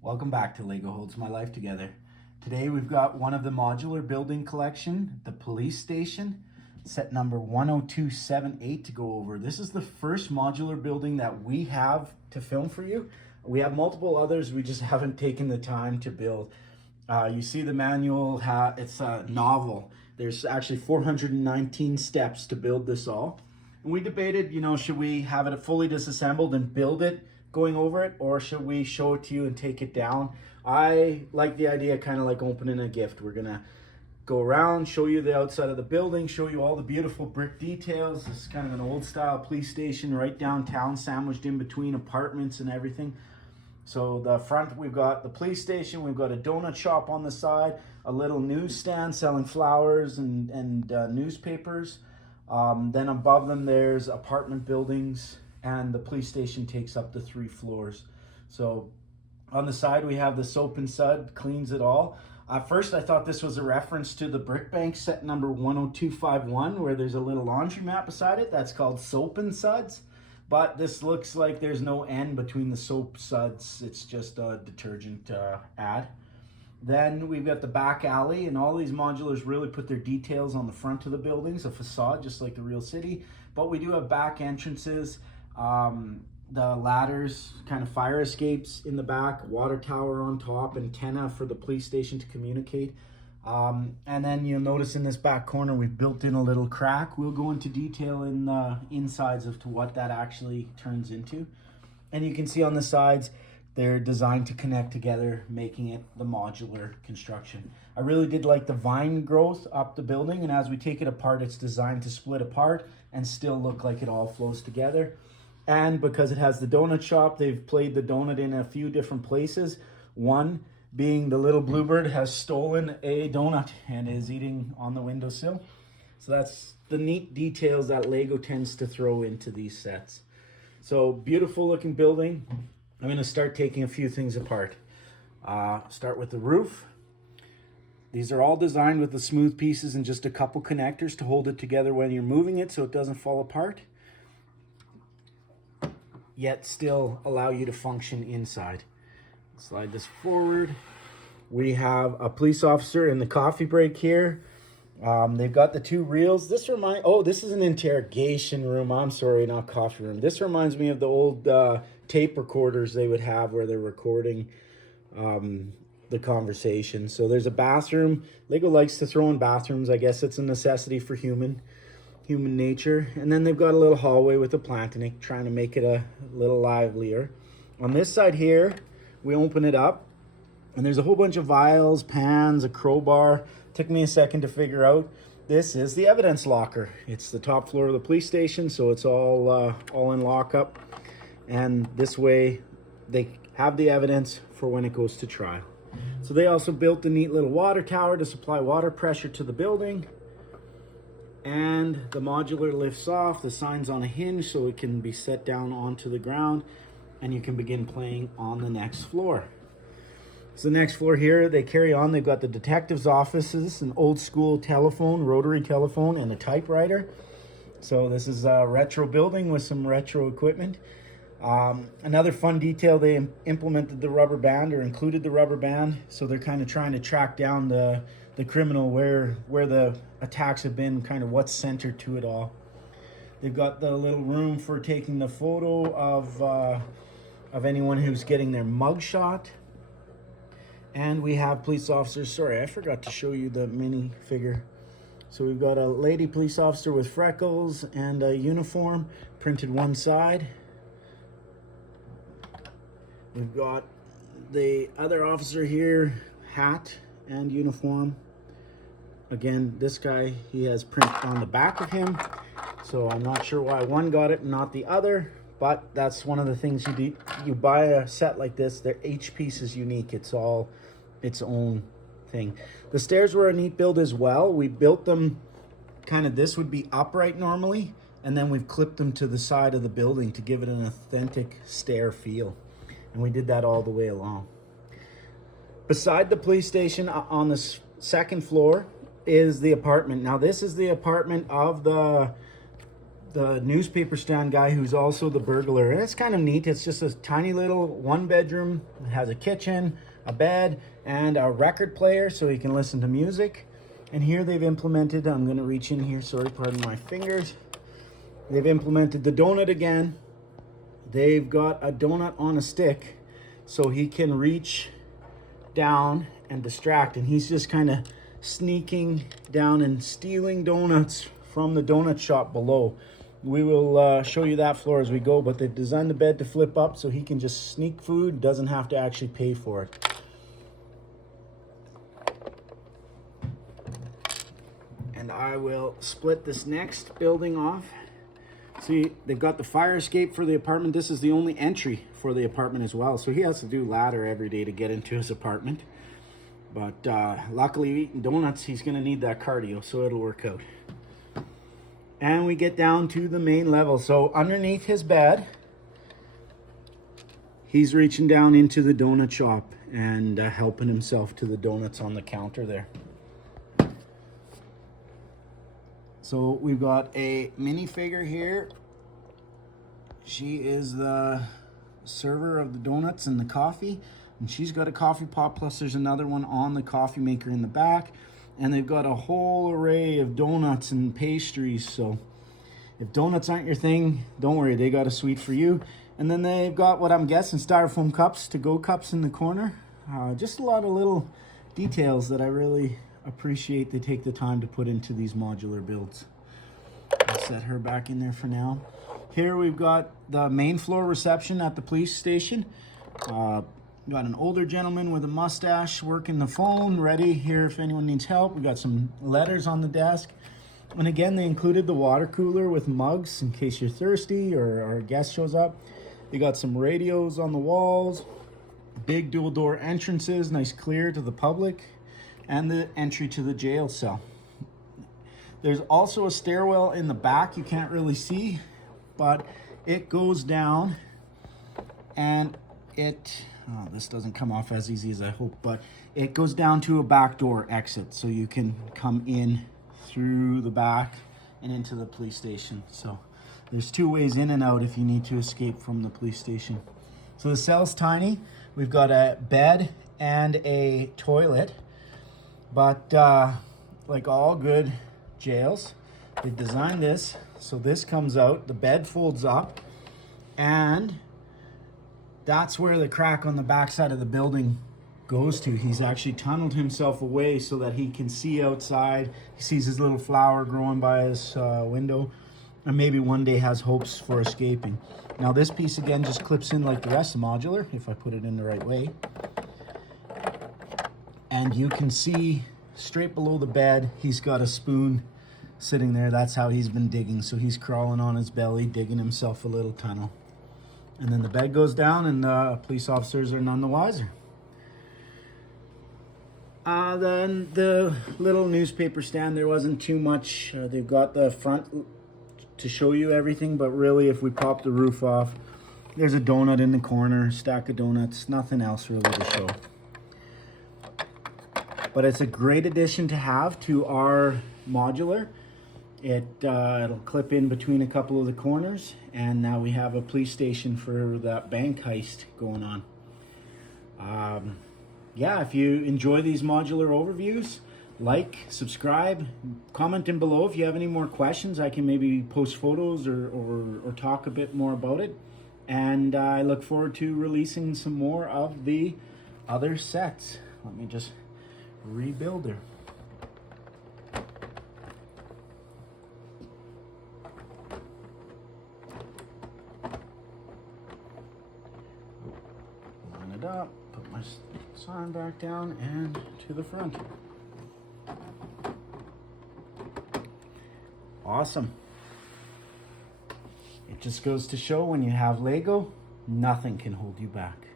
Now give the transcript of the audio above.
Welcome back to Lego Holds My Life Together. Today we've got one of the modular building collection, the police station, set number 10278 to go over. This is the first modular building that we have to film for you. We have multiple others, we just haven't taken the time to build. You see the manual, it's a novel. There's actually 419 steps to build this all. And we debated, should we have it fully disassembled and build it going over it, or should we show it to you and take it down? I like the idea, kind of like opening a gift. We're gonna go around, show you the outside of the building, show you all the beautiful brick details. This is kind of an old style police station right downtown, sandwiched in between apartments and everything. So the front, we've got the police station, we've got a donut shop on the side, a little newsstand selling flowers and newspapers. Then above them there's apartment buildings, and the police station takes up the 3 floors. So on the side we have the soap and sud, cleans it all. At first I thought this was a reference to the brick bank set number 10251, where there's a little laundromat beside it that's called Soap and Suds. But this looks like there's no N between the soap suds. It's just a detergent ad. Then we've got the back alley, and all these modulars really put their details on the front of the buildings, a facade just like the real city. But we do have back entrances, the ladders, kind of fire escapes in the back, water tower on top, antenna for the police station to communicate. And then you'll notice in this back corner we've built in a little crack. We'll go into detail in the insides of to what that actually turns into. And you can see on the sides they're designed to connect together, making it the modular construction. I really did like the vine growth up the building, and as we take it apart, it's designed to split apart and still look like it all flows together. And because it has the donut shop, they've played the donut in a few different places. One being the little bluebird has stolen a donut and is eating on the windowsill. So that's the neat details that Lego tends to throw into these sets. So beautiful looking building. I'm going to start taking a few things apart. Start with the roof. These are all designed with the smooth pieces and just a couple connectors to hold it together when you're moving it so it doesn't fall apart, yet still allow you to function inside. Slide this forward. We have a police officer in the coffee break here. They've got the 2 reels. This is an interrogation room. I'm sorry, not coffee room. This reminds me of the old tape recorders they would have where they're recording the conversation. So there's a bathroom. Lego likes to throw in bathrooms. I guess it's a necessity for human nature. And then they've got a little hallway with a plantinik, trying to make it a little livelier. On this side here, we open it up, and there's a whole bunch of vials, pans, a crowbar. Took me a second to figure out. This is the evidence locker. It's the top floor of the police station, so it's all in lockup. And this way, they have the evidence for when it goes to trial. So they also built the neat little water tower to supply water pressure to the building. And the modular lifts off, the sign's on a hinge so it can be set down onto the ground, and you can begin playing on the next floor. So the next floor here, they carry on. They've got the detective's offices, an old school telephone, rotary telephone, and a typewriter. So this is a retro building with some retro equipment. Another fun detail, they implemented the rubber band, or included the rubber band, so they're kind of trying to track down the criminal, where the attacks have been, kind of what's centered to it all. They've got the little room for taking the photo of anyone who's getting their mug shot. And we have police officers. Sorry, I forgot to show you the mini figure. So we've got a lady police officer with freckles and a uniform printed one side. We've got the other officer here, hat and uniform. Again, this guy, he has print on the back of him. So I'm not sure why one got it and not the other, but that's one of the things you do. You buy a set like this, each piece is unique. It's all its own thing. The stairs were a neat build as well. We built them kind of, this would be upright normally, and then we've clipped them to the side of the building to give it an authentic stair feel. And we did that all the way along. Beside the police station on the second floor is the apartment. Now this is the apartment of the the newspaper stand guy who's also the burglar. And it's kind of neat. It's just a tiny little 1-bedroom. It has a kitchen, a bed, and a record player so he can listen to music. And here they've implemented, I'm going to reach in here, sorry, pardon my fingers. They've implemented the donut again. They've got a donut on a stick so he can reach down and distract. And he's just kind of sneaking down and stealing donuts from the donut shop below. We will show you that floor as we go, but they've designed the bed to flip up so he can just sneak food, doesn't have to actually pay for it. And I will split this next building off. See, they've got the fire escape for the apartment. This is the only entry for the apartment as well. So he has to do ladder every day to get into his apartment. But luckily, eating donuts, he's going to need that cardio, so it'll work out. And we get down to the main level. So underneath his bed, he's reaching down into the donut shop and helping himself to the donuts on the counter there. So we've got a minifigure here. She is the server of the donuts and the coffee. And she's got a coffee pot, plus there's another one on the coffee maker in the back. And they've got a whole array of donuts and pastries. So if donuts aren't your thing, don't worry, they got a suite for you. And then they've got what I'm guessing styrofoam cups, to-go cups in the corner. Just a lot of little details that I really appreciate they take the time to put into these modular builds. I'll set her back in there for now. Here we've got the main floor reception at the police station. Got an older gentleman with a mustache working the phone, ready here if anyone needs help. We got some letters on the desk. And again, they included the water cooler with mugs in case you're thirsty or a guest shows up. They got some radios on the walls, big dual door entrances, nice clear to the public, and the entry to the jail cell. There's also a stairwell in the back you can't really see, but it goes down and this doesn't come off as easy as I hope, but it goes down to a back door exit so you can come in through the back and into the police station. So there's 2 ways in and out if you need to escape from the police station. So the cell's tiny. We've got a bed and a toilet. But like all good jails, they've designed this so this comes out, the bed folds up, and that's where the crack on the backside of the building goes to. He's actually tunneled himself away so that he can see outside. He sees his little flower growing by his window, and maybe one day has hopes for escaping. Now this piece again just clips in like the rest of the modular, if I put it in the right way. And you can see straight below the bed, he's got a spoon sitting there. That's how he's been digging. So he's crawling on his belly, digging himself a little tunnel. And then the bed goes down and the police officers are none the wiser. Then the little newspaper stand, there wasn't too much. They've got the front to show you everything, but really if we pop the roof off, there's a donut in the corner, stack of donuts, nothing else really to show. But it's a great addition to have to our modular. It'll clip in between a couple of the corners, and now we have a police station for that bank heist going on. Yeah, if you enjoy these modular overviews, like, subscribe, comment in below if you have any more questions. I can maybe post photos or talk a bit more about it. And I look forward to releasing some more of the other sets. Let me just rebuild her. Line it up, put my sign back down and to the front. Awesome. It just goes to show when you have Lego, nothing can hold you back.